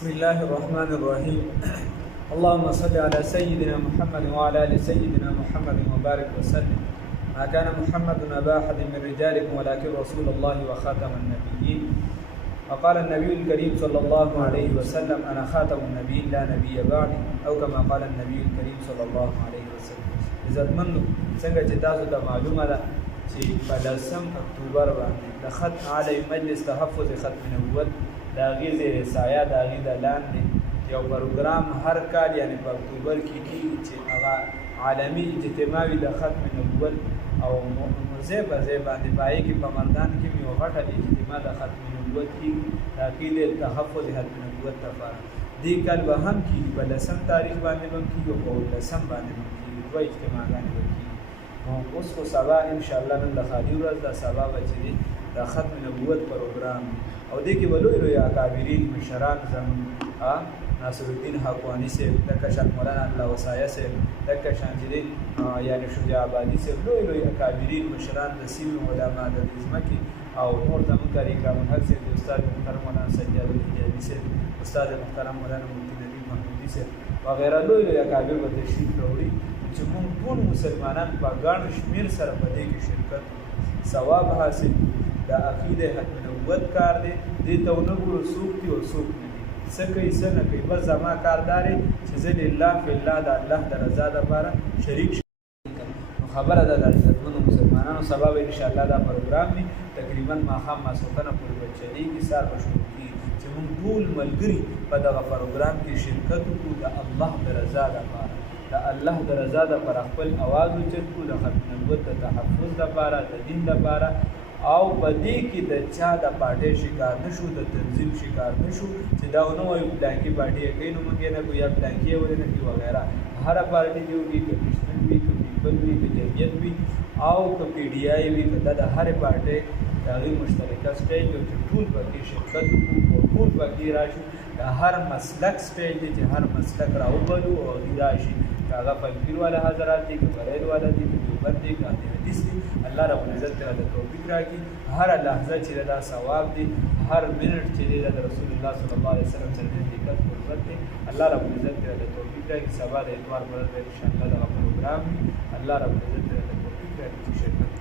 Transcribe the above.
بسم الله الرحمن الرحيم اللهم صل على سيدنا محمد وعلى ال سيدنا محمد وبارك وسلم. ما كان محمد أبا أحد من رجالكم ولكن رسول الله وخاتم النبيين. وقال النبي الكريم صلى الله عليه وسلم أنا خاتم النبيين لا نبي بعدي، أو كما قال النبي الكريم صلى الله عليه وسلم. عزتمندو څنګه چې تاسو ته معلومه ده چې په 10 اکتوبر باندې د ختم علی مجلس تحفظ ختم نبوت د هغې زیر سایه د هغې د لاندې یو پروګرام هر کال یعنې په اکتوبر کې کېږي چې هغه عالمي اجتماع وي د ختم نبوت او ځای په ځای باندې په هغې کې په مردان کې یو غټه اجتماع د ختم نبوت کېږي د هغې د تحفظ ختم نبوت لپاره. دې کال به هم کېږي په 10 تاریخ باندې به هم کېږي او په 19 باندې به هم کېږي، دوه اجتماعګانې به کېږي. نو اوس خو سبا انشاءالله نن د خالي ورځ ده، سبا به چې دی د ختم نبوت پروګرام او دې کې به لوی لوی اکابرین مشران زموږ ناصر الدین حقواني صاحب، لکه شان مولانا الله وسایه صاحب، لکه شان چې دی یعنې شجاع آبادي صاحب، لوی لوی اکابرین مشران د سیمې علما د دې ځمکې او نور زموږ کاري کرام الحق صاحب، د استاد محترم مولانا سجاد الحجازي صاحب، استاد محترم مولانا مفتی نبی محمودي صاحب وغیره لوی لوی اکابر به تشریف راوړي چې موږ ټول مسلمانان په ګڼ شمېر سره په دې کې شرکت ثواب حاصل د عقیده ختم نبوت کار دی. دې ته ونه ګورو څوک دي او څوک نه دي، څه کوي څه نه کوي، بس زما کار دا دی چې زه لله فی الله د الله د رضا دپاره شریک شم. نو خبره ده د عزتمنو مسلمانانو سبا به انشاءالله دا پروګرام وي تقریبا ماښام ماسخوتنه پورې به چلېږي، سهار به شروع کېږي چې موږ ټول ملګري په دغه پروګرام کې شرکت وکړو د الله د رضا دپاره، د الله د رضا دپاره خپل اواز اوچت کړو، د ختم نبوت د تحفظ دپاره، د دین دپاره، او په دې کې د چا د پارټۍ شکار نشو، د تنظیم شکار نشو چې دا ونه وایو پلانکي پارټۍ یې کوي نو موږ یې نه کوو یا پلانکي یې ولې نه کوي وغیره. هره پارټۍ دې وي، که کشمل وي، که پیپل وي، که جمعیت وي او که پی ډي آی وي، که دا د هرې پارټۍ د هغې مشترکه سټیج وي چې ټول پکې شرکت وکړو او ټول پکې راشو. د هر مسلک سټیج دی چې هر مسلک راوبلو او هغې راشي، که هغه فقیر والا حضرات دي، که بریل والا دي، که دیوبند دي، که اهل حدیث دي، الله رب العزت ته د توفیق راکړي. هره لحظه چې دا ثواب دی، هر منټ چې دی د رسول الله صلی الله علیه وسلم سره د نزدېکت فرصت دی، الله رب العزت ته د توفیق راکړي. سبا د اتوار په ورځ به انشاءالله دغه پروګرام وي، الله رب العزت ته د توفیق راکړي چې شرکت